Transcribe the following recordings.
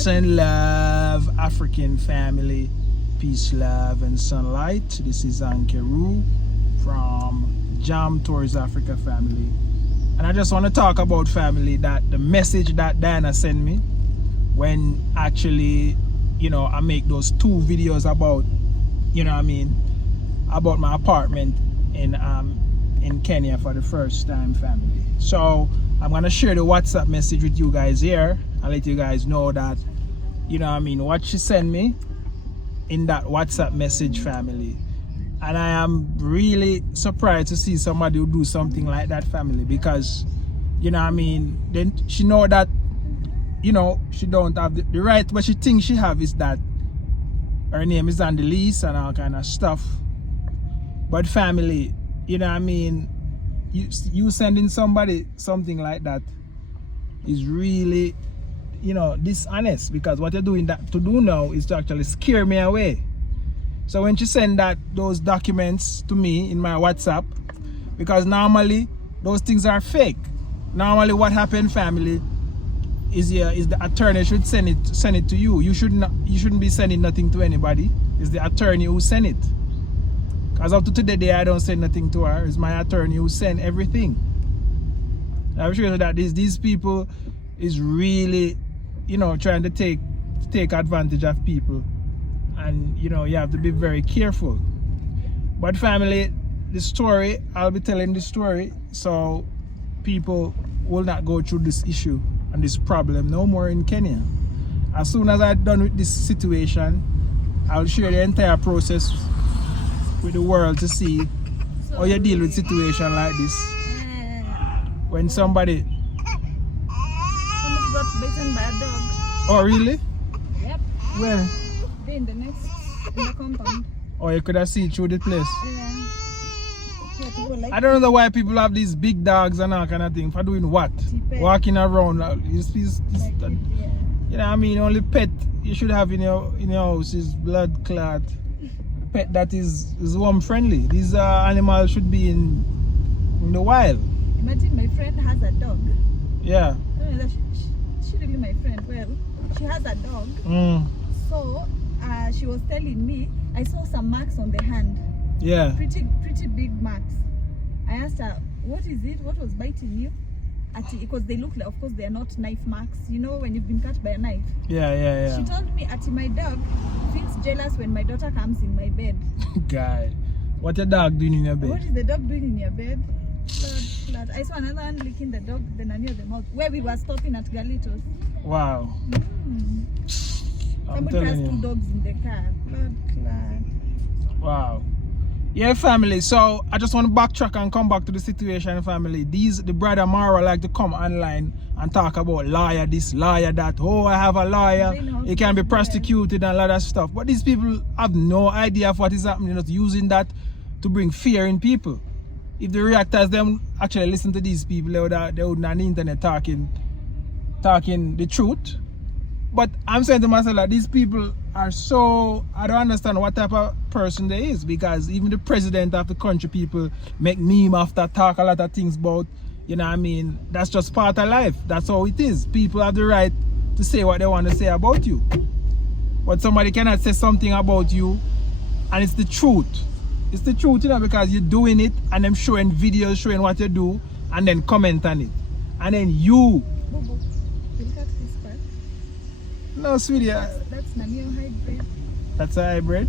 Peace and love, African family. Peace, love, and sunlight. This is Ankeru from Jam Tours Africa family. And I just want to talk about family, that the message that Diana sent me when actually, I make those 2 videos about, about my apartment in Kenya for the first time, family. So I'm gonna share the WhatsApp message with you guys here. I'll let you guys know that, what she sent me in that WhatsApp message, family. And I am really surprised to see somebody who do something like that, family, because, then she know that, she don't have the right, but she thinks she have is that her name is on the lease and all kind of stuff. But family, you sending somebody something like that is really, dishonest, because what you're doing that to do now is to actually scare me away. So when she send those documents to me in my WhatsApp, because normally those things are fake. Normally what happened, family, is the attorney should send it to you. You shouldn't be sending nothing to anybody. It's the attorney who send it. As up to today, I don't send nothing to her. It's my attorney who send everything. I'm sure that these people is really, trying to take advantage of people. And, you have to be very careful. But family, the story, I'll be telling the story so people will not go through this issue and this problem no more in Kenya. As soon as I'm done with this situation, I'll share the entire process with the world to see how you deal with situation like this. When somebody got bitten by a dog. Oh really? Yep. Where? In the compound. Oh, you could have seen through the place. Yeah. I don't know why people have these big dogs and all kind of thing. For doing what? Walking around. Only pet you should have in your house is blood clot. Pet that is worm friendly. These animals should be in the wild. Imagine my friend has a dog. Yeah. She really my friend. Well, she has a dog. So she was telling me, I saw some marks on the hand. Yeah. Pretty big marks. I asked her, what is it? What was biting you? Because they look like, of course, they are not knife marks. When you've been cut by a knife. Yeah. She told me, my dog feels jealous when my daughter comes in my bed. Guy, what your dog doing in your bed? What is the dog doing in your bed? Blood. I saw another one licking the dog, then near the mouth, where we were stopping at Galitos. Wow. Somebody has 2 dogs in the car. Blood. Wow. Yeah, family. So I just want to backtrack and come back to the situation, family. The brother Mara like to come online and talk about lawyer this, lawyer that. Oh, I have a lawyer. He can be prosecuted and a lot of stuff. But these people have no idea of what is happening. Just using that to bring fear in people. If the reactors them actually listen to these people, they would on the internet talking the truth. But I'm saying to myself that these people are so, I don't understand what type of person they is, because even the president of the country, people make meme after talk a lot of things about, that's just part of life. That's how it is. People have the right to say what they want to say about you. But somebody cannot say something about you and it's the truth. It's the truth, because you're doing it and them showing videos, showing what you do, and then comment on it. And then you... No, sweetie. That's my new hybrid. That's a hybrid?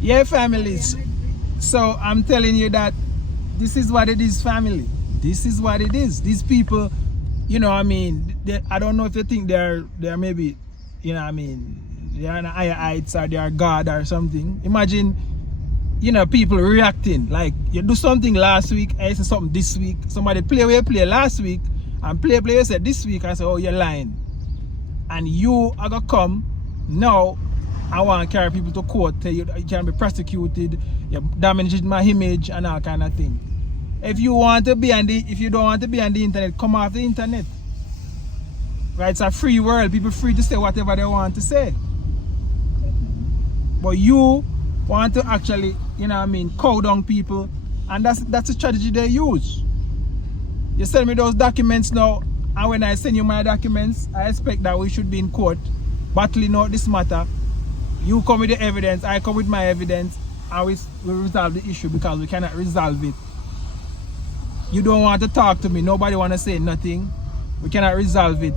Yeah, families. So I'm telling you that this is what it is, family. This is what it is. These people, I don't know if they think they're maybe, they're in higher heights or they're God or something. Imagine, people reacting. Like, you do something last week, I say something this week. Somebody play last week, and play you said this week, I say, oh, you're lying. And you are going to come now, I want to carry people to court, tell you that you can be prosecuted, you're damaging my image and all kind of thing. If you don't want to be on the internet, come off the internet. Right? It's a free world. People free to say whatever they want to say. But you want to actually, cow down people, and that's the strategy they use. You send me those documents now, And when I send you my documents, I expect that we should be in court battling out this matter. You come with the evidence, I come with my evidence, and we resolve the issue because we cannot resolve it. You don't want to talk to me, nobody want to say nothing. We cannot resolve it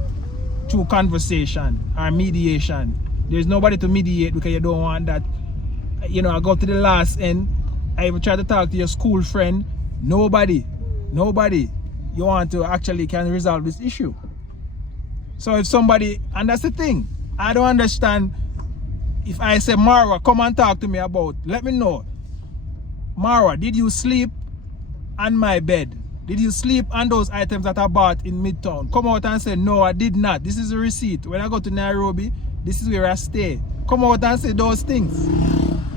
through conversation or mediation. There's nobody to mediate because you don't want that. You know, I go to the last end, I even try to talk to your school friend. Nobody you want to actually can resolve this issue. So if somebody, and that's the thing, I don't understand if I say, Marwa, come and talk to me about, let me know. Marwa, did you sleep on my bed? Did you sleep on those items that I bought in Midtown? Come out and say, no, I did not. This is a receipt. When I go to Nairobi, this is where I stay. Come out and say those things.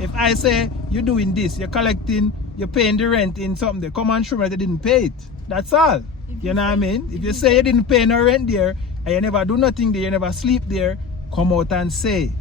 If I say, you're doing this, you're collecting, you're paying the rent in something there, come and show me that you didn't pay it. That's all. You know what I mean? If you say you didn't pay no rent there, and you never do nothing there, you never sleep there, come out and say.